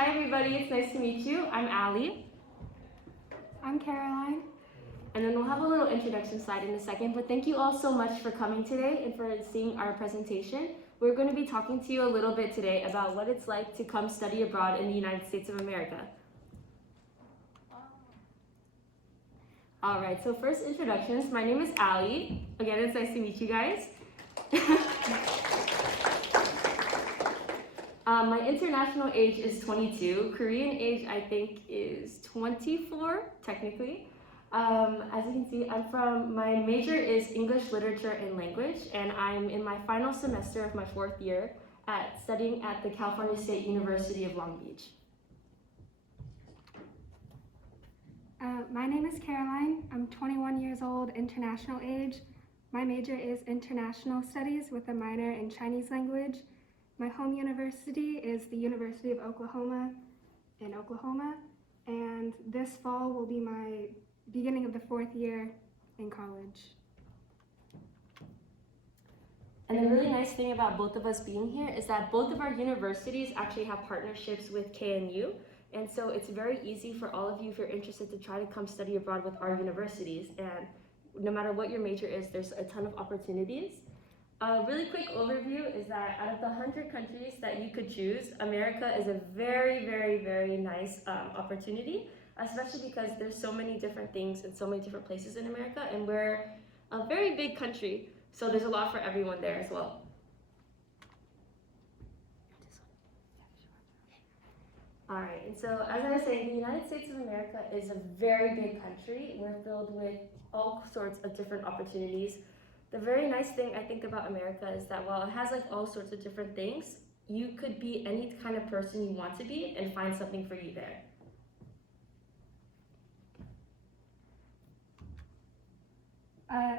Hi everybody, it's nice to meet you. I'm Allie. I'm Caroline. And then we'll have a little introduction slide in a second, but thank you all so much for coming today and for seeing our presentation. We're going to be talking to you a little bit today about what it's like to come study abroad in the United States of America. All right, so first introductions. My name is Allie. Again, it's nice to meet you guys. My international age is 22. Korean age, I think, is 24, technically. As you can see, my major is English Literature and Language, and I'm in my final semester of my 4th year studying at the California State University of Long Beach. My name is Caroline. I'm 21 years old, international age. My major is International Studies with a minor in Chinese language. My home university is the University of Oklahoma in Oklahoma, and this fall will be my beginning of the 4th year in college. And the really nice thing about both of us being here is that both of our universities actually have partnerships with KNU, and so it's very easy for all of you, if you're interested, to try to come study abroad with our universities. And no matter what your major is, there's a ton of opportunities. A really quick overview is that out of the 100 countries that you could choose, America is a very, very, very nice opportunity, especially because there's so many different things and so many different places in America, and we're a very big country, so there's a lot for everyone there as well. All right, and so as I was saying, the United States of America is a very big country. We're filled with all sorts of different opportunities. The very nice thing I think about America is that while it has like all sorts of different things, you could be any kind of person you want to be and find something for you there.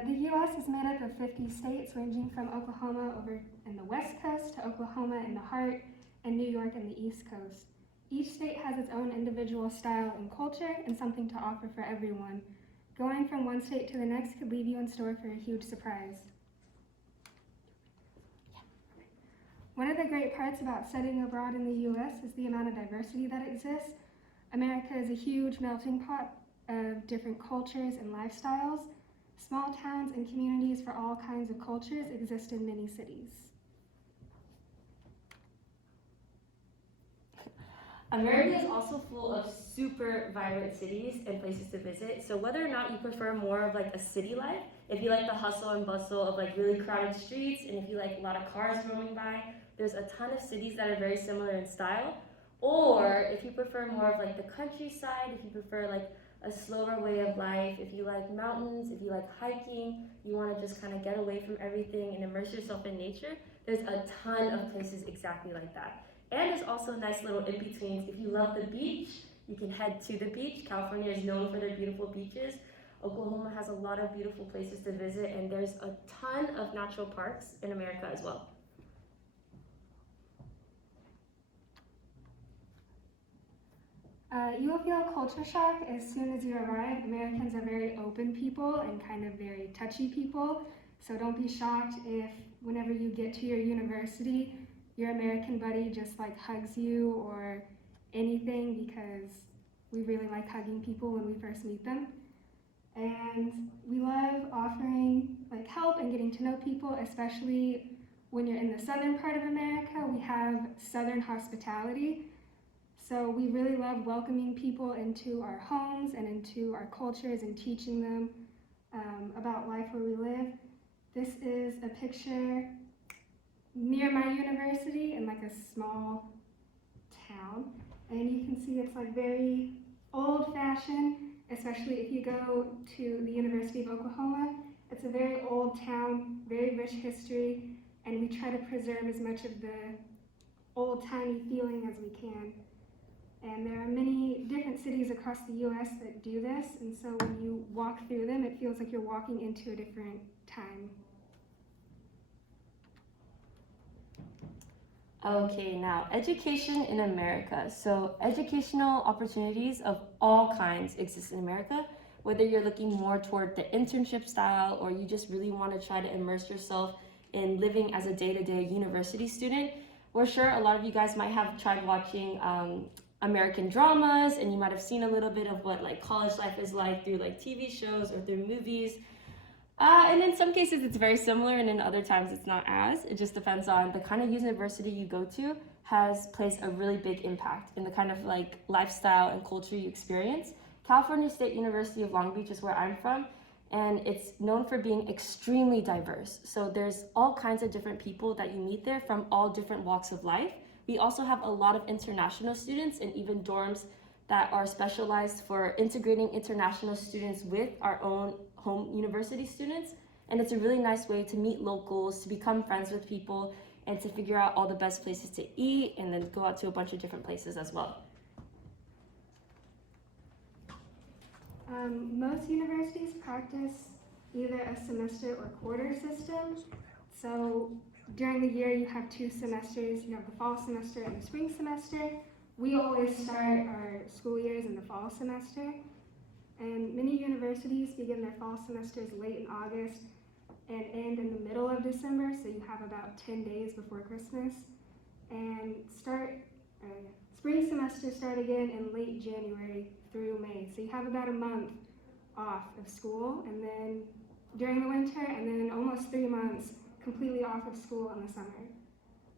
The U.S. is made up of 50 states, ranging from Oklahoma over in the west coast to Oklahoma in the heart and New York in the east coast. Each state has its own individual style and culture and something to offer for everyone. Going from one state to the next could leave you in store for a huge surprise. One of the great parts about studying abroad in the U.S. is the amount of diversity that exists. America is a huge melting pot of different cultures and lifestyles. Small towns and communities for all kinds of cultures exist in many cities. America is also full of super vibrant cities and places to visit. So whether or not you prefer more of like a city life, if you like the hustle and bustle of like really crowded streets, and if you like a lot of cars roaming by, there's a ton of cities that are very similar in style. Or if you prefer more of like the countryside, if you prefer like a slower way of life, if you like mountains, if you like hiking, you want to just kind of get away from everything and immerse yourself in nature, there's a ton of places exactly like that. And there's also nice little in-betweens. If you love the beach, you can head to the beach. California is known for their beautiful beaches. Oklahoma has a lot of beautiful places to visit, and there's a ton of natural parks in America as well. You will feel culture shock as soon as you arrive. Americans are very open people and kind of very touchy people, so don't be shocked if whenever you get to your university, your American buddy just like hugs you or anything, because we really like hugging people when we first meet them. And we love offering like help and getting to know people, especially when you're in the southern part of America. We have southern hospitality. So we really love welcoming people into our homes and into our cultures and teaching them about life where we live. This is a picture near my university in like a small town, and you can see it's like very old-fashioned, especially if you go to the University of Oklahoma. It's a very old town, very rich history, and we try to preserve as much of the old-timey feeling as we can. And there are many different cities across the U.S. that do this, and so when you walk through them, it feels like you're walking into a different time. Okay, now education in America. So educational opportunities of all kinds exist in America, whether you're looking more toward the internship style or you just really want to try to immerse yourself in living as a day-to-day university student. We're sure a lot of you guys might have tried watching American dramas, and you might have seen a little bit of what like college life is like through like TV shows or through movies. And in some cases it's very similar, and in other times it's not as. It just depends on the kind of university you go to plays a really big impact in the kind of like lifestyle and culture you experience. California State University of Long Beach is where I'm from, and it's known for being extremely diverse. So there's all kinds of different people that you meet there from all different walks of life. We also have a lot of international students and even dorms that are specialized for integrating international students with our own home university students. And it's a really nice way to meet locals, to become friends with people, and to figure out all the best places to eat, and then go out to a bunch of different places as well. Most universities practice either a semester or quarter system. So during the year you have 2 semesters. You have the fall semester and the spring semester. We always start our school years in the fall semester. And many universities begin their fall semesters late in August and end in the middle of December, so you have about 10 days before Christmas. And spring semesters start again in late January through May, so you have about a month off of school, and then during the winter, and then almost 3 months completely off of school in the summer.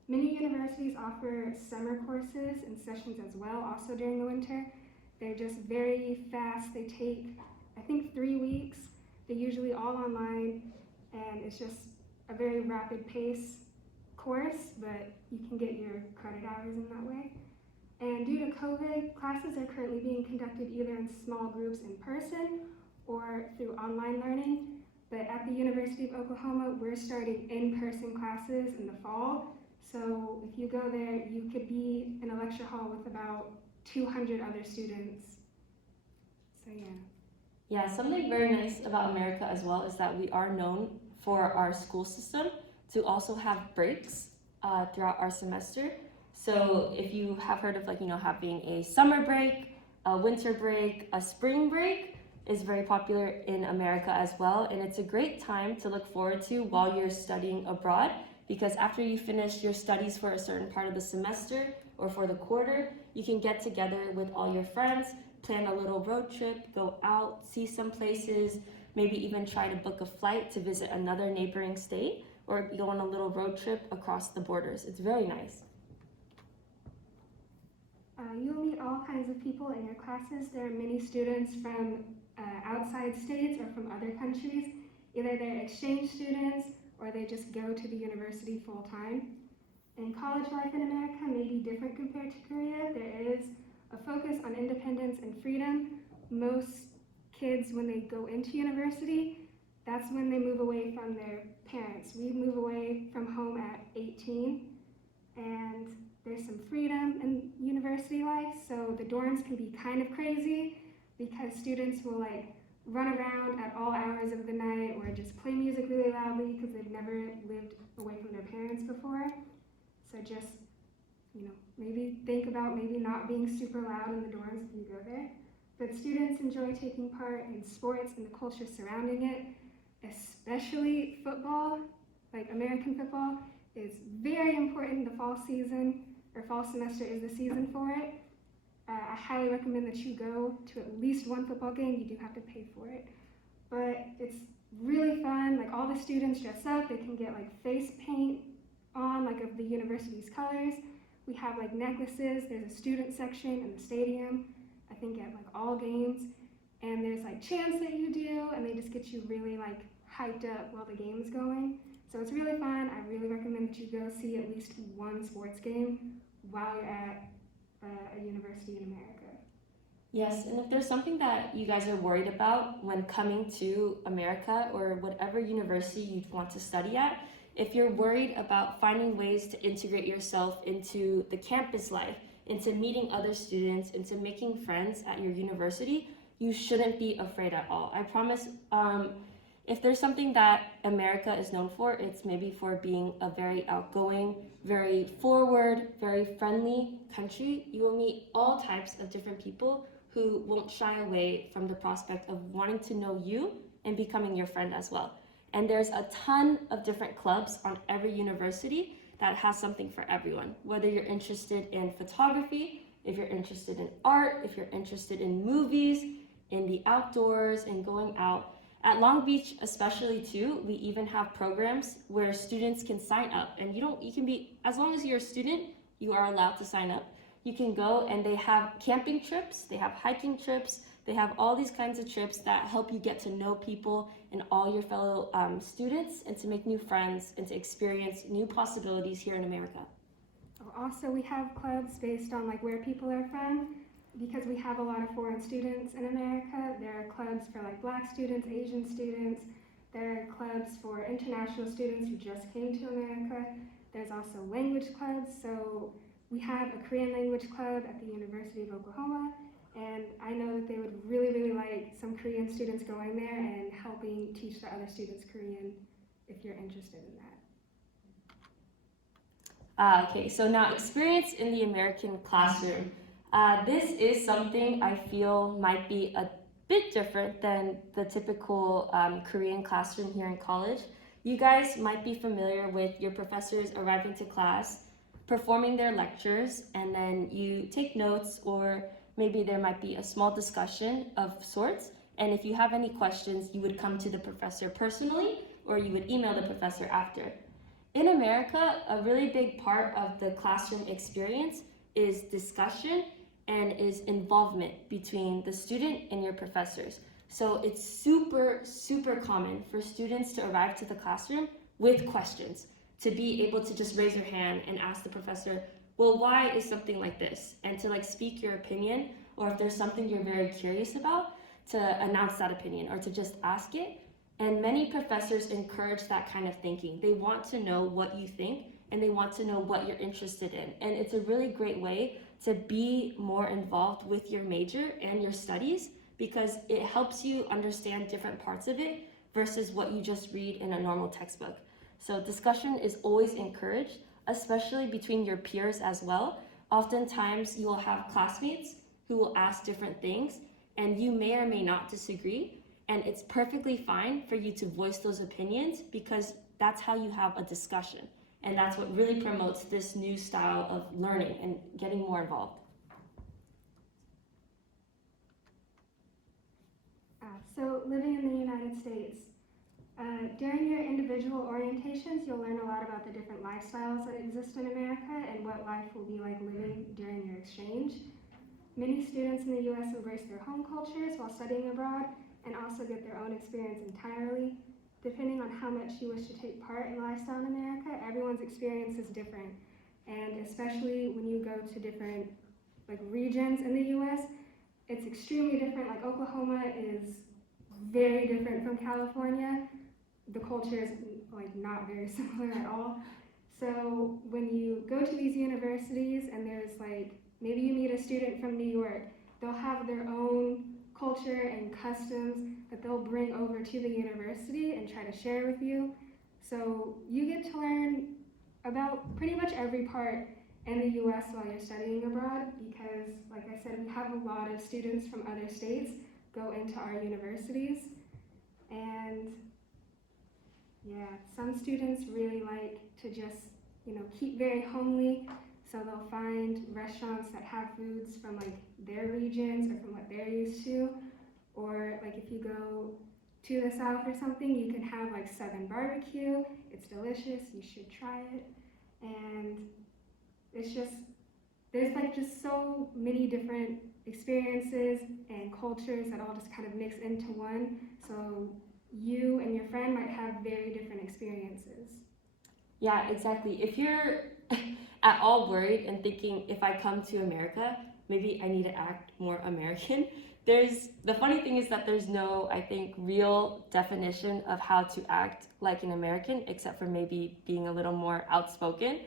Many universities offer summer courses and sessions as well, also during the winter. They're just very fast. They take, I think, 3 weeks. They're usually all online, and it's just a very rapid pace course, but you can get your credit hours in that way. And due to COVID, classes are currently being conducted either in small groups in person or through online learning. But at the University of Oklahoma, we're starting in-person classes in the fall. So if you go there, you could be in a lecture hall with about 200 other students. So yeah. Yeah, something very nice about America as well is that we are known for our school system to also have breaks throughout our semester. So if you have heard of having a summer break, a winter break, a spring break is very popular in America as well. And it's a great time to look forward to while you're studying abroad, because after you finish your studies for a certain part of the semester or for the quarter, you can get together with all your friends, plan a little road trip, go out, see some places, maybe even try to book a flight to visit another neighboring state, or go on a little road trip across the borders. It's very nice. You'll meet all kinds of people in your classes. There are many students from outside states or from other countries. Either they're exchange students or they just go to the university full time. And college life in America may be different compared to Korea. There is a focus on independence and freedom. Most kids, when they go into university, that's when they move away from their parents. We move away from home at 18, and there's some freedom in university life, so the dorms can be kind of crazy because students will run around at all hours of the night or just play music really loudly because they've never lived away from their parents before. So just, maybe think about maybe not being super loud in the dorms if you go there. But students enjoy taking part in sports and the culture surrounding it, especially football. Like American football is very important. The fall season or fall semester is the season for it. I highly recommend that you go to at least one football game. You do have to pay for it, but it's really fun. All the students dress up. They can get face paint on of the university's colors. We have necklaces. There's a student section in the stadium, I think at all games, and there's chants that you do, and they just get you really hyped up while the game's going. So it's really fun. I really recommend that you go see at least one sports game while you're at a university in America. Yes, and if there's something that you guys are worried about when coming to America or whatever university you want to study at, if you're worried about finding ways to integrate yourself into the campus life, into meeting other students, into making friends at your university, you shouldn't be afraid at all. I promise, if there's something that America is known for, it's maybe for being a very outgoing, very forward, very friendly country. You will meet all types of different people who won't shy away from the prospect of wanting to know you and becoming your friend as well. And there's a ton of different clubs on every university that has something for everyone. Whether you're interested in photography, if you're interested in art, if you're interested in movies, in the outdoors, and going out. At Long Beach especially too, we even have programs where students can sign up, and you can be, as long as you're a student, you are allowed to sign up. You can go, and they have camping trips, they have hiking trips, they have all these kinds of trips that help you get to know people and all your fellow students, and to make new friends and to experience new possibilities here in America. Also, we have clubs based on like where people are from. Because we have a lot of foreign students in America, there are clubs for like Black students, Asian students. There are clubs for international students who just came to America. There's also language clubs. So we have a Korean language club at the University of Oklahoma, and I know that they would really, really like some Korean students going there and helping teach the other students Korean if you're interested in that. Okay, so now experience in the American classroom. This is something I feel might be a bit different than the typical Korean classroom here in college. You guys might be familiar with your professors arriving to class, performing their lectures, and then you take notes, or maybe there might be a small discussion of sorts. And if you have any questions, you would come to the professor personally, or you would email the professor after. In America, a really big part of the classroom experience is discussion and is involvement between the student and your professors. So it's super, super common for students to arrive to the classroom with questions, to be able to just raise your hand and ask the professor, well, why is something like this? And to like speak your opinion, or if there's something you're very curious about, to announce that opinion or to just ask it. And many professors encourage that kind of thinking. They want to know what you think, and they want to know what you're interested in. And it's a really great way to be more involved with your major and your studies, because it helps you understand different parts of it versus what you just read in a normal textbook. So discussion is always encouraged, especially between your peers as well. Oftentimes you will have classmates who will ask different things, and you may or may not disagree, and it's perfectly fine for you to voice those opinions, because that's how you have a discussion. And that's what really promotes this new style of learning and getting more involved. So living in the United States, during your individual orientations, you'll learn a lot about the different lifestyles that exist in America and what life will be like living during your exchange. Many students in the US embrace their home cultures while studying abroad, and also get their own experience entirely. Depending on how much you wish to take part in lifestyle in America, everyone's experience is different. And especially when you go to different like regions in the US, it's extremely different. Like Oklahoma is very different from California. The culture is like not very similar at all. So when you go to these universities and there's like, maybe you meet a student from New York, they'll have their own culture and customs that they'll bring over to the university and try to share with you. So you get to learn about pretty much every part in the US while you're studying abroad, because like I said, we have a lot of students from other states go into our universities. And yeah, some students really like to just, keep very homely. So they'll find restaurants that have foods from like their regions or from what they're used to. Or like if you go to the South or something, you can have like Southern barbecue. It's delicious, you should try it. And it's just, there's like just so many different experiences and cultures that all just kind of mix into one. So you and your friend might have very different experiences. Yeah, exactly. If you're at all worried and thinking, if I come to America, maybe I need to act more American, the funny thing is that there's no, I think, real definition of how to act like an American, except for maybe being a little more outspoken.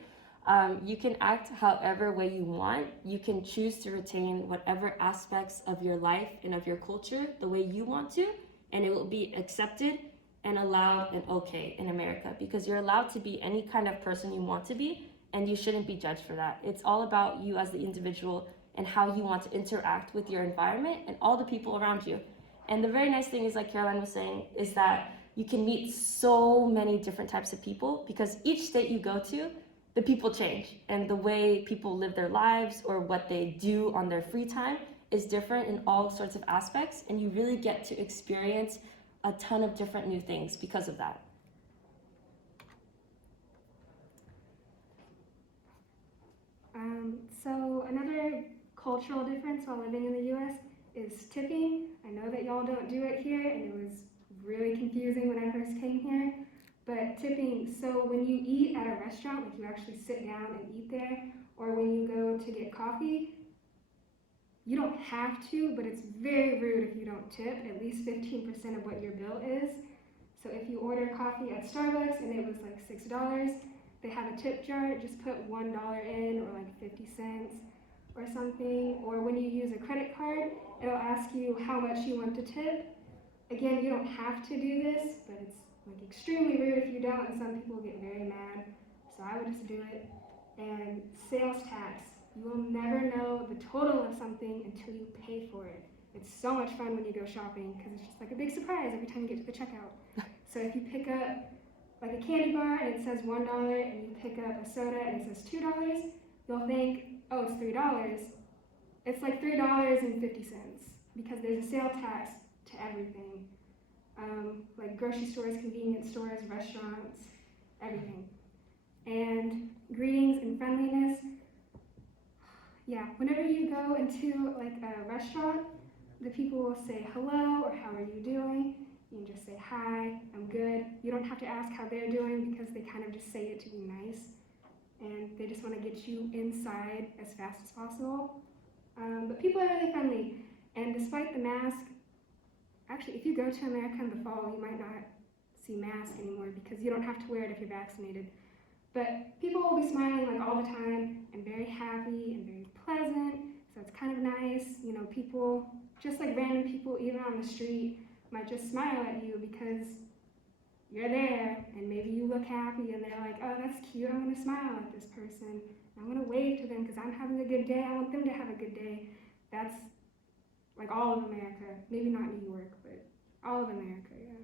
You can act however way you want. You can choose to retain whatever aspects of your life and of your culture the way you want to, and it will be accepted and allowed and okay in America, because you're allowed to be any kind of person you want to be, and you shouldn't be judged for that. It's all about you as the individual and how you want to interact with your environment and all the people around you. And the very nice thing is, like Caroline was saying, is that you can meet so many different types of people, because each state you go to, the people change, and the way people live their lives or what they do on their free time is different in all sorts of aspects, and you really get to experience a ton of different new things because of that. So another cultural difference while living in the US is tipping. I know that y'all don't do it here, and it was really confusing when I first came here. But tipping, so when you eat at a restaurant, like you actually sit down and eat there, or when you go to get coffee, you don't have to, but it's very rude if you don't tip at least 15% of what your bill is. So if you order coffee at Starbucks and it was like $6, they have a tip jar, just put $1 in, or like 50 cents or something. Or when you use a credit card, it'll ask you how much you want to tip. Again, you don't have to do this, but it's like extremely rude if you don't, and some people get very mad. So I would just do it. And sales tax, you will never know the total of something until you pay for it. It's so much fun when you go shopping because it's just like a big surprise every time you get to the checkout. So if you pick up like a candy bar and it says $1, and you pick up a soda and it says $2, you'll think, oh, it's $3. It's like $3.50 because there's a sale tax to everything. Like grocery stores, convenience stores, restaurants, everything. And greetings and friendliness. Yeah, whenever you go into like a restaurant, the people will say hello or how are you doing. You can just say hi, I'm good. You don't have to ask how they're doing because they kind of just say it to be nice. And they just want to get you inside as fast as possible. But people are really friendly. And despite the mask, actually, if you go to America in the fall, you might not see masks anymore because you don't have to wear it if you're vaccinated. But people will be smiling like all the time and very happy and very pleasant. So it's kind of nice. You know, people, just like random people, even on the street, might just smile at you because you're there and maybe you look happy and they're like, oh, that's cute, I'm gonna smile at this person. I'm gonna wave to them because I'm having a good day, I want them to have a good day. That's like all of America, maybe not New York, but all of America, yeah.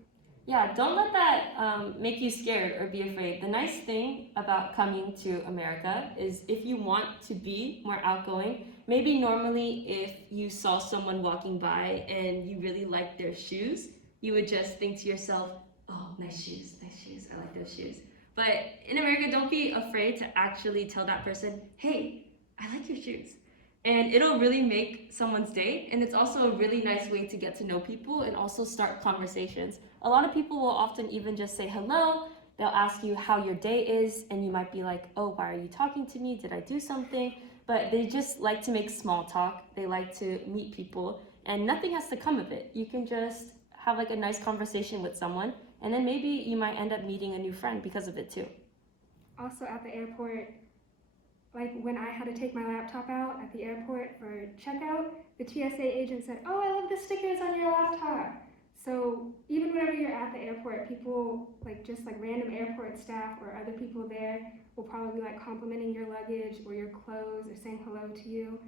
Yeah, don't let that make you scared or be afraid. The nice thing about coming to America is if you want to be more outgoing, maybe normally if you saw someone walking by and you really liked their shoes, you would just think to yourself, oh, nice shoes, I like those shoes. But in America, don't be afraid to actually tell that person, hey, I like your shoes. And it'll really make someone's day, and it's also a really nice way to get to know people and also start conversations. A lot of people will often even just say hello, they'll ask you how your day is, and you might be like, oh, why are you talking to me? Did I do something? But they just like to make small talk, they like to meet people, and nothing has to come of it. You can just have like a nice conversation with someone, and then maybe you might end up meeting a new friend because of it too. Also at the airport, like when I had to take my laptop out at the airport for checkout, the TSA agent said, oh, I love the stickers on your laptop. So even whenever you're at the airport, people, like just like random airport staff or other people there will probably be like complimenting your luggage or your clothes or saying hello to you.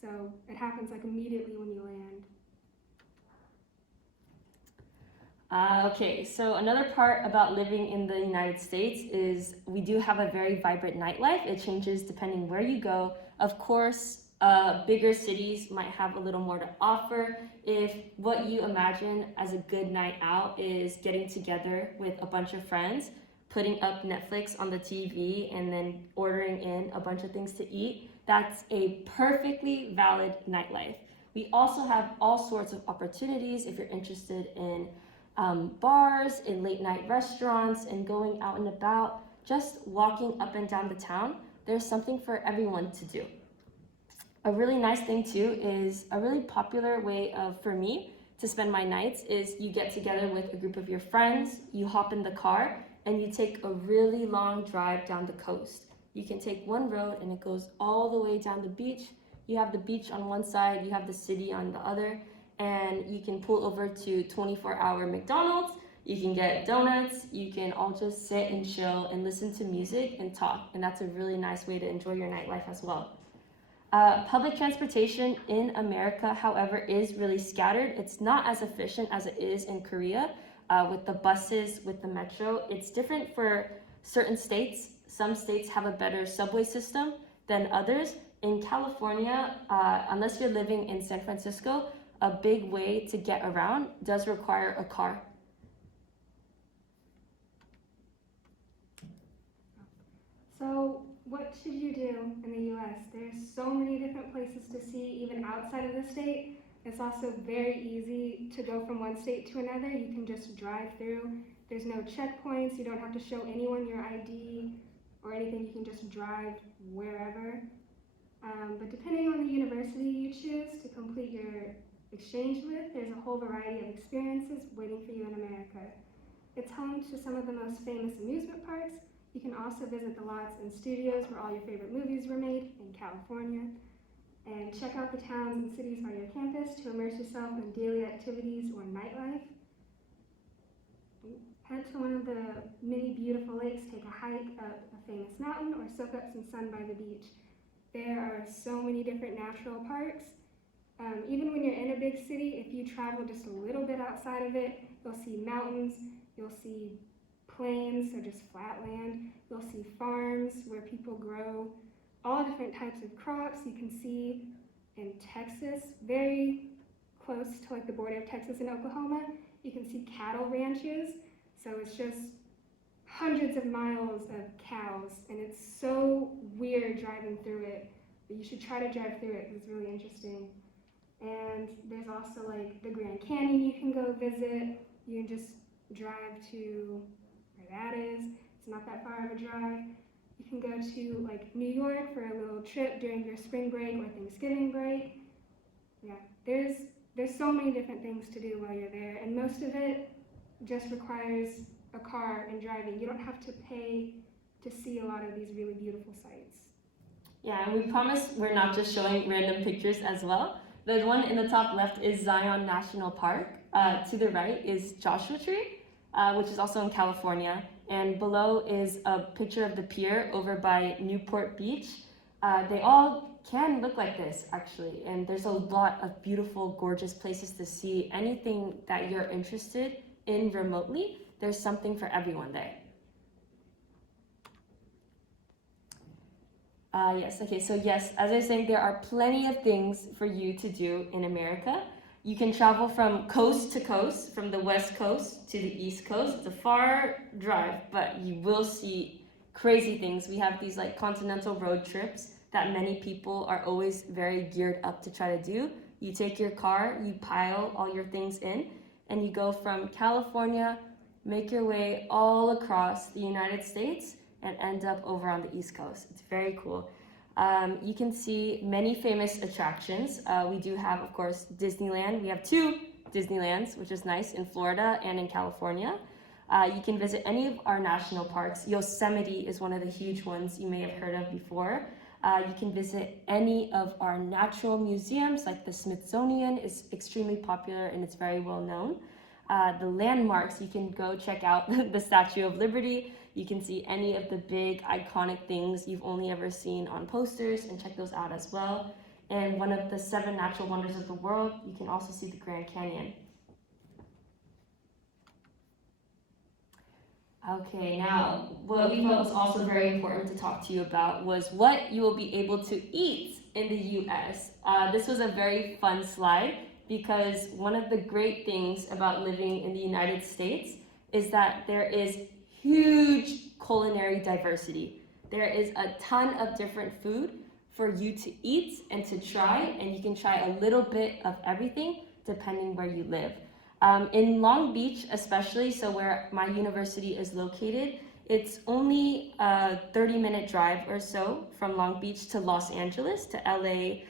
So it happens like immediately when you land. Okay, so another part about living in the United States is we do have a very vibrant nightlife. It changes depending where you go. Of course, bigger cities might have a little more to offer. If what you imagine as a good night out is getting together with a bunch of friends, putting up Netflix on the TV, and then ordering in a bunch of things to eat, that's a perfectly valid nightlife. We also have all sorts of opportunities if you're interested in bars, in late night restaurants, and going out and about, just walking up and down the town. There's something for everyone to do. A really nice thing too is a really popular way for me to spend my nights is you get together with a group of your friends, you hop in the car, and you take a really long drive down the coast. You can take one road and it goes all the way down the beach. You have the beach on one side, you have the city on the other, and you can pull over to 24-hour McDonald's, you can get donuts, you can all just sit and chill and listen to music and talk, and that's a really nice way to enjoy your nightlife as well. Public transportation in America, however, is really scattered. It's not as efficient as it is in Korea with the buses, with the metro. It's different for certain states. some states have a better subway system than others. In California, unless you're living in San Francisco, a big way to get around does require a car. So what should you do in the US? There's so many different places to see even outside of the state. It's also very easy to go from one state to another. You can just drive through. There's no checkpoints. You don't have to show anyone your ID or anything. You can just drive wherever. But depending on the university you choose to complete your exchange with, there's a whole variety of experiences waiting for you in America. It's home to some of the most famous amusement parks. You can also visit the lots and studios where all your favorite movies were made in California. And check out the towns and cities on your campus to immerse yourself in daily activities or nightlife. Head to one of the many beautiful lakes, take a hike up a famous mountain, or soak up some sun by the beach. There are so many different natural parks. Even when you're in a big city, if you travel just a little bit outside of it, you'll see mountains, you'll see plains, so just flat land. You'll see farms where people grow all different types of crops. You can see in Texas, very close to like the border of Texas and Oklahoma, you can see cattle ranches. So it's just hundreds of miles of cows, and it's so weird driving through it, but you should try to drive through it because it's really interesting. And there's also like the Grand Canyon you can go visit. You can just drive to where that is. It's not that far of a drive. You can go to like New York for a little trip during your spring break or Thanksgiving break. Yeah, there's so many different things to do while you're there, and most of it just requires a car and driving. You don't have to pay to see a lot of these really beautiful sights. Yeah, and we promise we're not just showing random pictures as well. The one in the top left is Zion National Park. To the right is Joshua Tree, which is also in California. And below is a picture of the pier over by Newport Beach. They all can look like this, actually. And there's a lot of beautiful, gorgeous places to see. Anything that you're interested in remotely, there's something for everyone there. Yes, as I was saying, there are plenty of things for you to do in America. You can travel from coast to coast, from the west coast to the east coast. It's a far drive, but you will see crazy things. We have these like continental road trips that many people are always very geared up to try to do. You take your car, you pile all your things in, and you go from California, make your way all across the United States, and end up over on the East Coast. It's very cool. You can see many famous attractions. We do have, of course, Disneyland. We have 2 Disneylands, which is nice, in Florida and in California. You can visit any of our national parks. Yosemite is one of the huge ones you may have heard of before. You can visit any of our natural museums, like the Smithsonian is extremely popular and it's very well known. The landmarks, you can go check out the Statue of Liberty. You can see any of the big iconic things you've only ever seen on posters and check those out as well. And one of the 7 natural wonders of the world, you can also see the Grand Canyon. Okay, now what we felt was also very important to talk to you about was what you will be able to eat in the US. This was a very fun slide because one of the great things about living in the United States is that there is huge culinary diversity. There is a ton of different food for you to eat and to try, and you can try a little bit of everything depending where you live. In Long Beach especially, so where my university is located, it's only a 30-minute drive or so from Long Beach to Los Angeles, to LA,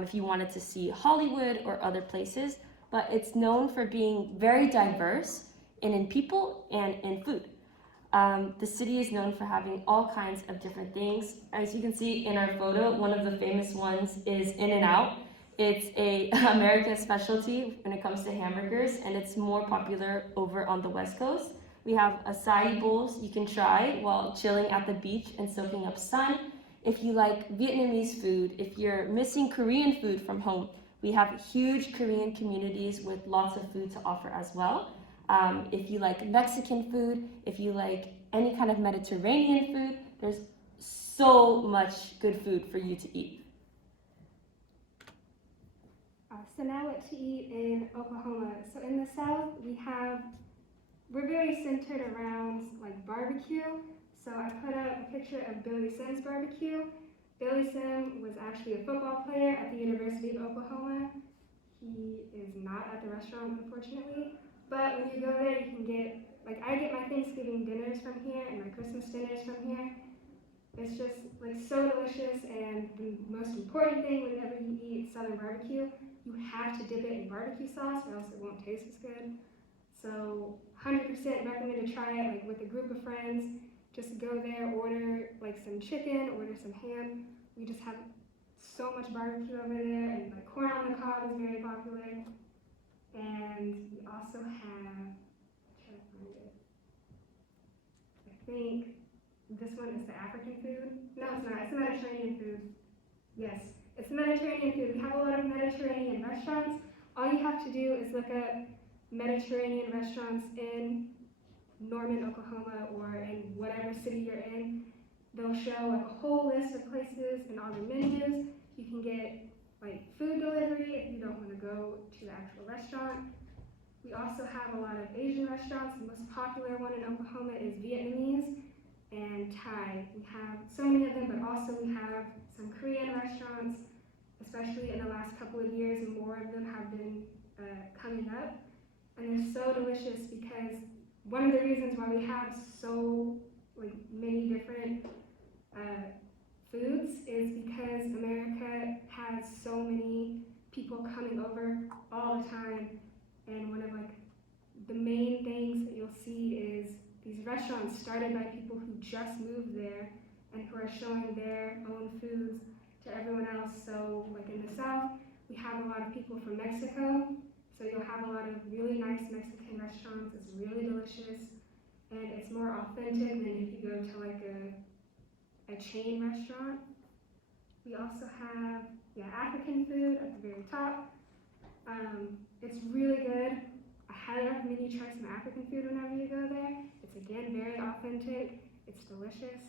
if you wanted to see Hollywood or other places, but it's known for being very diverse in people and in food. The city is known for having all kinds of different things. As you can see in our photo, one of the famous ones is In-N-Out. It's a American specialty when it comes to hamburgers, and it's more popular over on the West Coast. We have acai bowls you can try while chilling at the beach and soaking up sun. If you like Vietnamese food, if you're missing Korean food from home, we have huge Korean communities with lots of food to offer as well. If you like Mexican food, if you like any kind of Mediterranean food, there's so much good food for you to eat. So now what to eat in Oklahoma. So in the South, we're very centered around like barbecue. So I put up a picture of Billy Sims barbecue. Billy Sims was actually a football player at the University of Oklahoma. He is not at the restaurant, unfortunately. But when you go there, you can get, like I get my Thanksgiving dinners from here and my Christmas dinners from here. It's just like so delicious, and the most important thing whenever you eat Southern barbecue, you have to dip it in barbecue sauce or else it won't taste as good. So 100% recommend to try it like with a group of friends. Just go there, order like some chicken, order some ham. We just have so much barbecue over there, and like corn on the cob is very popular. And we also have, I'm trying to find it. I think this one is the African food. No, it's not. It's the Mediterranean food. Yes, it's the Mediterranean food. We have a lot of Mediterranean restaurants. All you have to do is look up Mediterranean restaurants in Norman, Oklahoma, or in whatever city you're in. They'll show like a whole list of places and all their menus. You can get like food delivery if you don't want to go to the actual restaurant. We also have a lot of Asian restaurants. The most popular one in Oklahoma is Vietnamese and Thai. We have so many of them, but also we have some Korean restaurants, especially in the last couple of years, and more of them have been coming up. And they're so delicious because one of the reasons why we have so like many different foods is because America has so many people coming over all the time, and one of like the main things that you'll see is these restaurants started by people who just moved there and who are showing their own foods to everyone else. So like in the South, we have a lot of people from Mexico, so you'll have a lot of really nice Mexican restaurants. It's really delicious, and it's more authentic than if you go to like a chain restaurant. We also have African food at the very top. It's really good. I highly recommend you try some African food whenever you go there. It's again very authentic. It's delicious.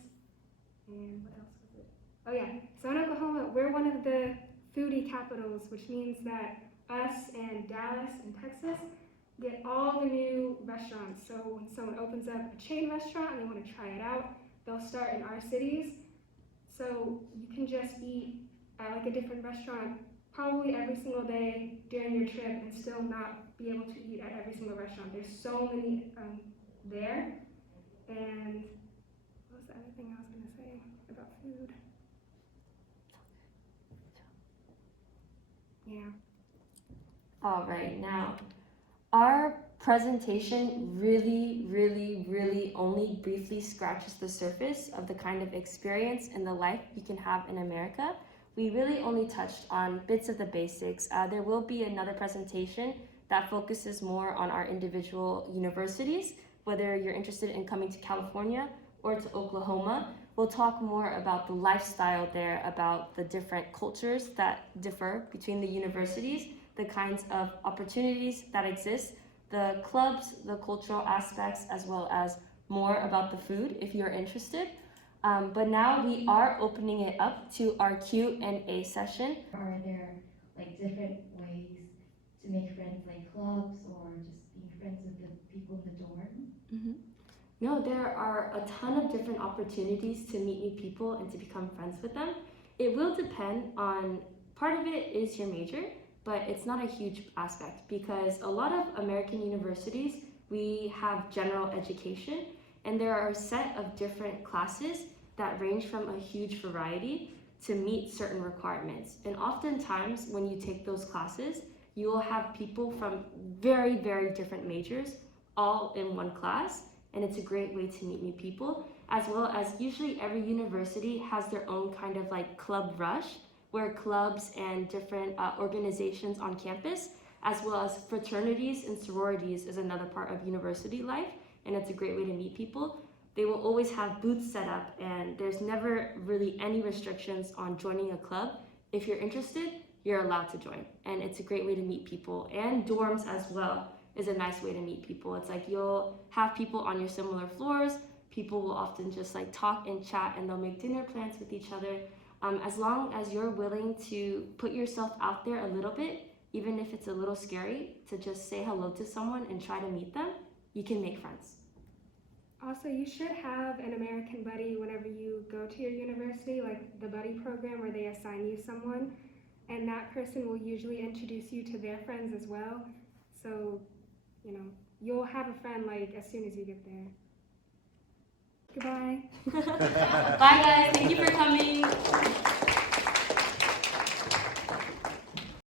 And what else was it? Oh yeah, so in Oklahoma, we're one of the foodie capitals, which means that us and Dallas and Texas get all the new restaurants. So when someone opens up a chain restaurant and they want to try it out, they'll start in our cities. So you can just eat at like a different restaurant probably every single day during your trip and still not be able to eat at every single restaurant. There's so many there. And what was the other thing I was going to say about food? Yeah. All right, now our presentation really only briefly scratches the surface of the kind of experience and the life you can have in America. We really only touched on bits of the basics. There will be another presentation that focuses more on our individual universities, whether you're interested in coming to California or to Oklahoma. We'll talk more about the lifestyle there, about the different cultures that differ between the universities, the kinds of opportunities that exist, the clubs, the cultural aspects, as well as more about the food if you're interested. But now we are opening it up to our Q&A session. Are there like different ways to make friends, like clubs or just being friends with the people in the dorm? Mm-hmm. No, there are a ton of different opportunities to meet new people and to become friends with them. It will depend on, part of it is your major, but it's not a huge aspect because a lot of American universities, we have general education, and there are a set of different classes that range from a huge variety to meet certain requirements. And oftentimes when you take those classes, you will have people from very different majors all in one class, and it's a great way to meet new people, as well as usually every university has their own kind of like club rush, where clubs and different organizations on campus, as well as fraternities and sororities is another part of university life, and it's a great way to meet people. They will always have booths set up, and there's never really any restrictions on joining a club. If you're interested, you're allowed to join, and it's a great way to meet people. And dorms as well is a nice way to meet people. It's like you'll have people on your similar floors, people will often just like talk and chat, and they'll make dinner plans with each other. As long as you're willing to put yourself out there a little bit, even if it's a little scary, to just say hello to someone and try to meet them, you can make friends. Also, you should have an American buddy whenever you go to your university, like the buddy program where they assign you someone, and that person will usually introduce you to their friends as well. So, you know, you'll have a friend like as soon as you get there. Goodbye. Bye guys, thank you for coming.